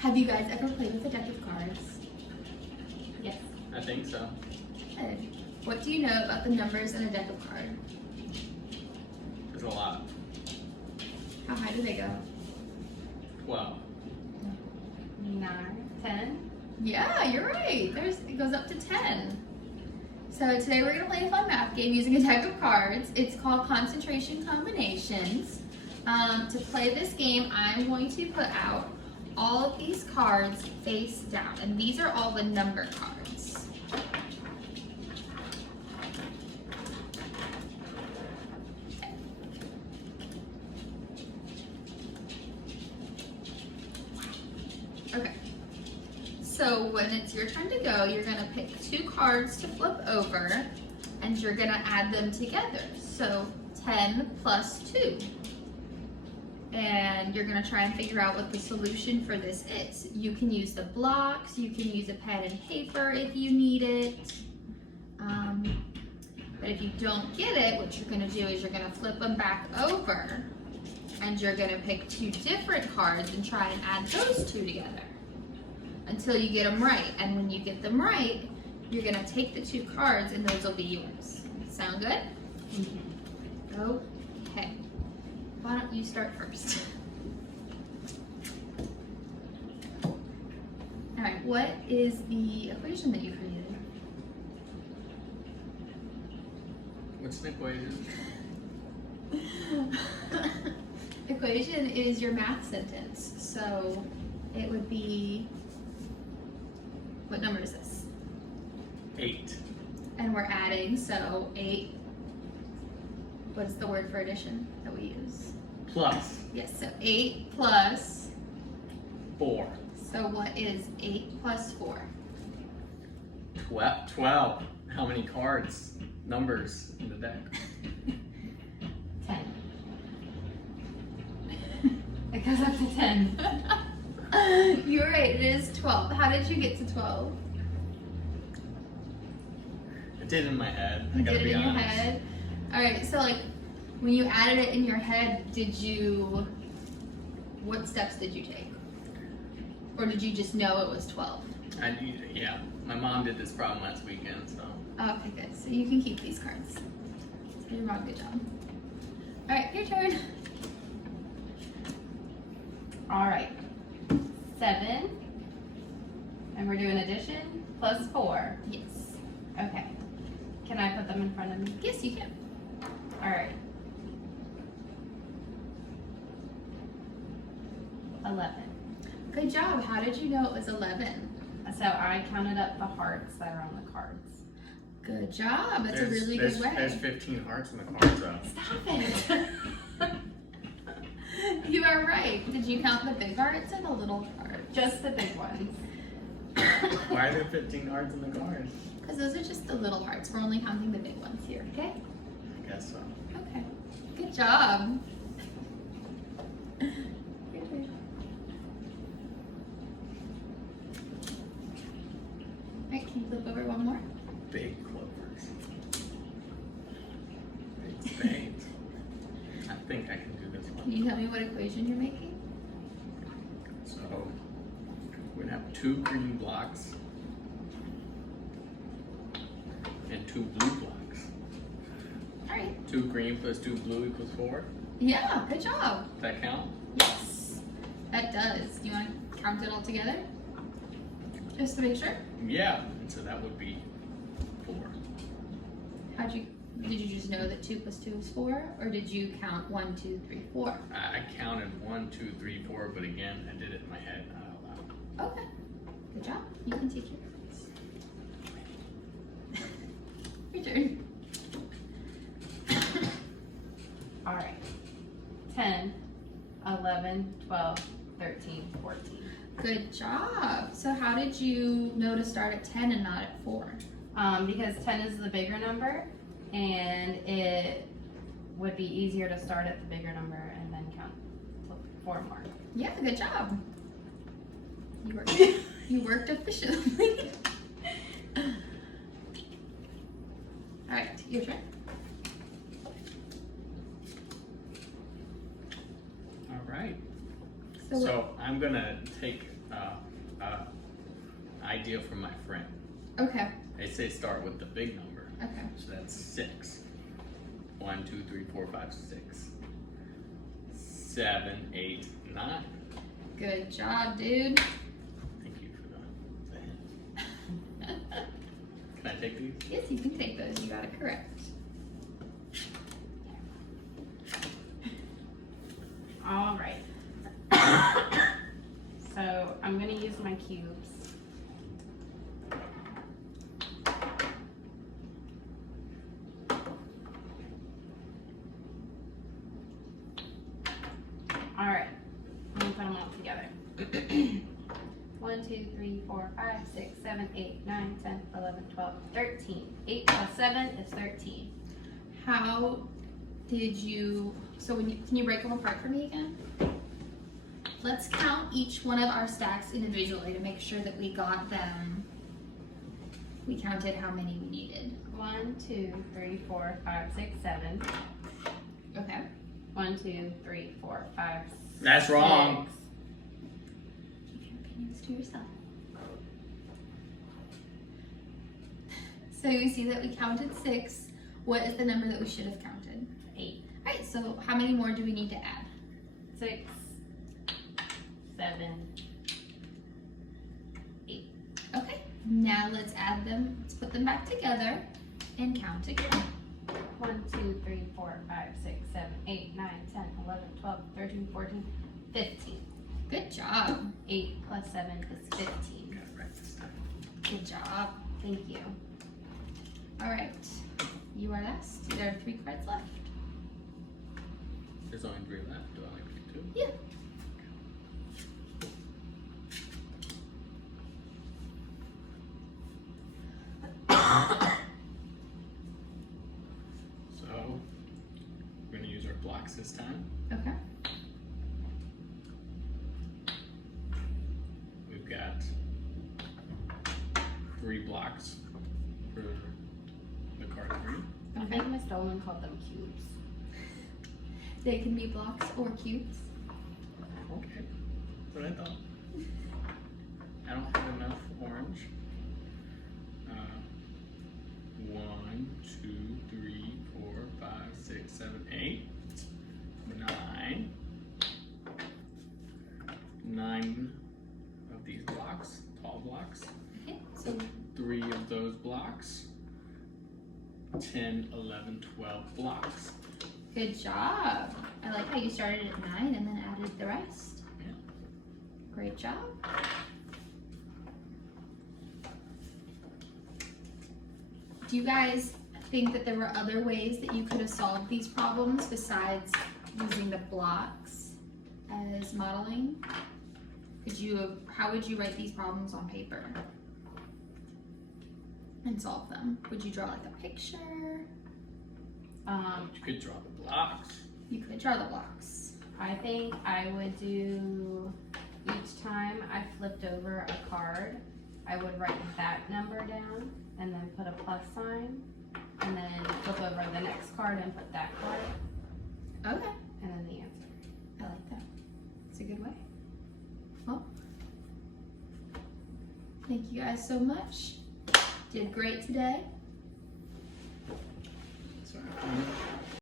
Have you guys ever played with a deck of cards? Yes. I think so. Good. What do you know about the numbers in a deck of cards? There's a lot. How high do they go? 12. 9, 10. Yeah, you're right. It goes up to 10. So today we're gonna play a fun math game using a deck of cards. It's called Concentration Combinations. To play this game, I'm going to put out all of these cards face down, and these are all the number cards. Okay. So when it's your turn to go, you're gonna pick 2 cards to flip over, and you're gonna add them together. So 10 plus 2. And you're gonna try and figure out what the solution for this is. You can use the blocks, you can use a pen and paper if you need it. But if you don't get it, what you're gonna do is you're gonna flip them back over, and you're gonna pick 2 different cards and try and add those 2 together until you get them right. And when you get them right, you're gonna take the 2 cards and those will be yours. Sound good? Mm-hmm. Okay. Why don't you start first? All right, what is the equation that you created? What's an equation? Equation is your math sentence. So it would be, what number is this? 8. And we're adding, so 8, what's the word for addition that we use? Plus Yes, so 8 plus, 4. so what is 8 plus 4? 12. How many cards? Numbers in the deck? 10. It goes up to 10. You're right, it is 12. How did you get to 12? I did in my head. I You gotta did it be in your honest. head? Alright, so like, when you added it in your head, what steps did you take? Or did you just know it was 12? Yeah. My mom did this problem last weekend, so. Okay, good. So you can keep these cards. You're wrong, good job. Alright, your turn. All right. 7. And we're doing addition plus 4. Yes. Okay. Can I put them in front of me? Yes, you can. All right. 11. Good job. How did you know it was 11? So I counted up the hearts that are on the cards. Good job. That's a There's- really there's, good way. There's 15 hearts in the cards, though. Stop it! You are right. Did you count the big hearts or the little hearts? Just the big ones. Why are there 15 hearts in the cards? Because those are just the little hearts. We're only counting the big ones here, okay? I guess so. Okay. Good job. Your turn. Alright, can you flip over one more? Big clovers. Big spades. I think I can do this Can one. you tell me what equation you're making? So, we're gonna have 2 green blocks and 2 blue blocks. Alright. 2 green plus 2 blue equals 4. Yeah, good job. Does that count? Yes, that does. Do you want to count it all together? Just to make sure? Yeah. And so that would be 4. Did you just know that 2 plus 2 is 4? Or did you count 1, 2, 3, 4? I counted 1, 2, 3, 4, but again, I did it in my head, not out loud. Okay, good job. You can teach it. Your turn. All right. 10, 11, 12, 13, 14. Good job. So how did you know to start at 10 and not at 4? Because 10 is the bigger number, and it would be easier to start at the bigger number and then count to 4 more. Yeah, good job. You worked efficiently. All right, your turn. All right. So, So I'm gonna take idea from my friend. Okay. They say start with the big number. Okay. So that's 6. 1, 2, 3, 4, 5, 6. 7, 8, 9. Good job, dude. Thank you for the hint. Can I take these? Yes, you can take those. You got it correct. All right. So I'm gonna use my cubes. All right, let me put them all together. 1, 2, 3, 4, 5, 6, 7, 8, 9, 10, 11, 12, 13. 8 plus 7 is 13. How did you, so can you break them apart for me again? Let's count each one of our stacks individually to make sure that we got them. We counted how many we needed. 1, 2, 3, 4, 5, 6, 7. Okay. 1, 2, 3, 4, 5. That's wrong. 6. Keep your opinions to yourself. So you see that we counted 6. What is the number that we should have counted? 8. All right, so how many more do we need to add? 6, 7, 8. Okay, now let's add them, let's put them back together and count again. 1, 2, 3, 4, 5, 6, 7, 8, 9, 10, 11, 12, 13, 14, 15. Good job. 8 plus 7 is 15. Got it right this time. Good job. Thank you. All right, you are last. There are 3 cards left. There's only 3 left. Do I like to do 2? Yeah. So we're gonna use our blocks this time. Okay. We've got 3 blocks for the card 3. I Okay. think Miss Dolan called them cubes. They can be blocks or cubes. Okay. That's what I thought. I don't have enough orange. 1, 2, 3, 4, 5, 6, 7, 8, 9. 9 of these blocks, tall blocks. Okay, so 3 of those blocks. 10, 11, 12 blocks. good job. I like how you started at 9 and then added the rest. Yeah. Great job. Do you guys think that there were other ways that you could have solved these problems besides using the blocks as modeling? How would you write these problems on paper and solve them? Would you draw like a picture? You could draw the blocks. You could draw the blocks. I think I would do, each time I flipped over a card, I would write that number down and then put a plus sign, and then flip over the next card and put that card, Okay, and then the answer. I like that. It's a good way. Well, thank you guys so much. Did great today. Sorry.